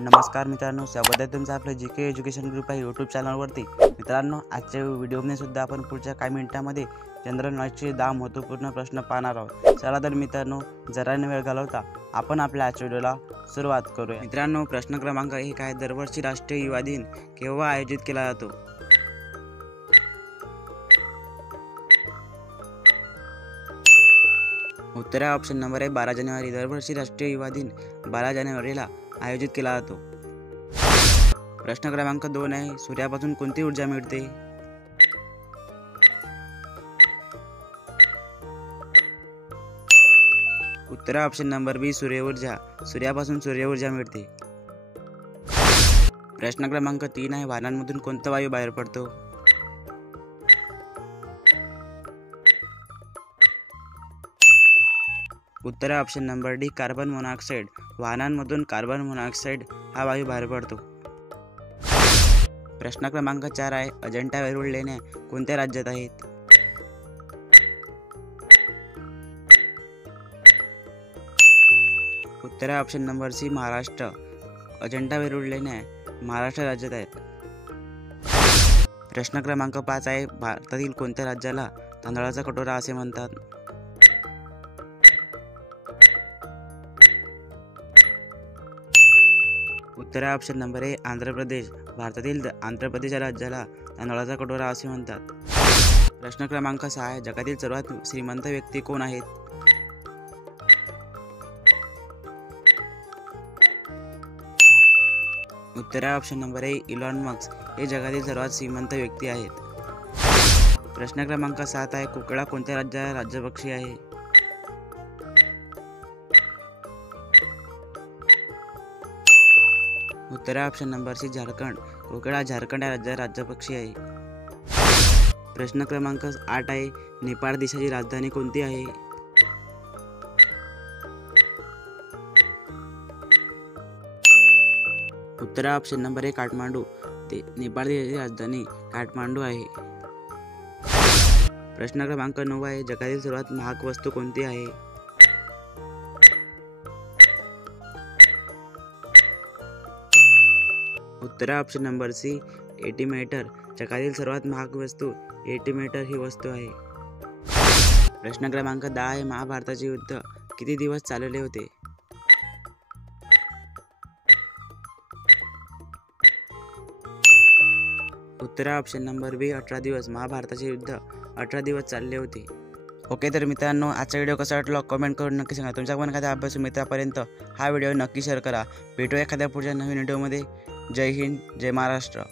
नमस्कार मित्रांनो, स्वागत आहे तुमचं आपलं GK एज्युकेशन ग्रुप आहे यूट्यूब चॅनलवरती। मित्रांनो, आजच्या व्हिडिओमध्ये सुद्धा आपण पुढच्या काही मिनिटांमध्ये जनरल नॉलेजचे 10 महत्त्वपूर्ण प्रश्न पाहणार आहोत। चला तर मित्रांनो, जरा न वेळ घालवता आपण आपल्या आजच्या व्हिडिओला सुरुवात करूया। मित्रांनो, प्रश्न क्रमांक 1 आहे, दरवर्षी राष्ट्रीय युवा दिन केव्हा आयोजित केला जातो? उत्तर ऑप्शन नंबर आहे 12 जानेवारी। दरवर्षी राष्ट्रीय युवा दिन 12 जानेवारीला आयोजित केला जातो। प्रश्न क्रमांक 2 आहे, सूर्यापासून कोणती ऊर्जा मिळते? उत्तर ऑप्शन नंबर बी, सूर्य ऊर्जा। सूर्यापासून सूर्य ऊर्जा मिळते। प्रश्न क्रमांक 3 आहे, वाहनांमधून कोणता वायू बाहेर पडतो? उत्तर option number D, carbon monoxide. वाहनांमधून कार्बन मोनॉक्साईड हा वायू बाहेर पडतो। प्रश्न क्रमांक 4 आहे, अजंठा वेरूळ लेण्या कोणत्या राज्यात आहेत? उत्तर option number C, Maharashtra. Ajanta Verul लेण्या महाराष्ट्र राज्यात आहेत। प्रश्न क्रमांक 5 आहे, भारतातील कोणत्या राज्याला तांदळाचा कटोरा असे म्हणतात? उत्तर ऑप्शन नंबर ए, आंध्र प्रदेश। भारतातील आंध्र प्रदेश राज्याला तांदळाचा कटोरा असे म्हणतात। प्रश्न क्रमांक 6 आहे, जगातील सर्वात श्रीमंत व्यक्ती कोण आहेत? उत्तर option number A, Elon Musk हे जगातील सर्वात श्रीमंत व्यक्ती आहेत। प्रश्न क्रमांक 7 आहे, कुकडा कोणत्या राज्याचा राज्यपक्षी आहे? उत्तर ऑप्शन नंबर सी, झारखंड। कुकडा झारखंड या राज्याचा राज्यपक्षी आहे। प्रश्न क्रमांक 8 आहे, नेपाळ देशाची राजधानी कोणती आहे? उत्तर option number A, Kathmandu. Nepal देशाची राजधानी काठमांडू आहे। प्रश्न क्रमांक 9 आहे, जगातील सर्वात महाग वस्तू कोणती आहे? उत्तर ऑप्शन नंबर सी, एटीमीटर। जगातील सर्वात महाग वस्तू एटीमीटर ही वस्तू आहे। प्रश्न क्रमांक 10 आहे, महाभारताचे युद्ध किती दिवस चालले होते? उत्तर ऑप्शन नंबर बी, 18 दिवस। महाभारताचे युद्ध 18 दिवस चालले होते। ओके, तर मित्रांनो, आजचा व्हिडिओ कसा वाटला कमेंट करून नक्की सांगा। तुमच्या पण एखाद्या अभ्यासू मित्रापर्यंत हा व्हिडिओ नक्की शेअर करा। भेटूया एखाद्या पुढच्या नवीन व्हिडिओमध्ये। जय हिंद, जय महाराष्ट्र।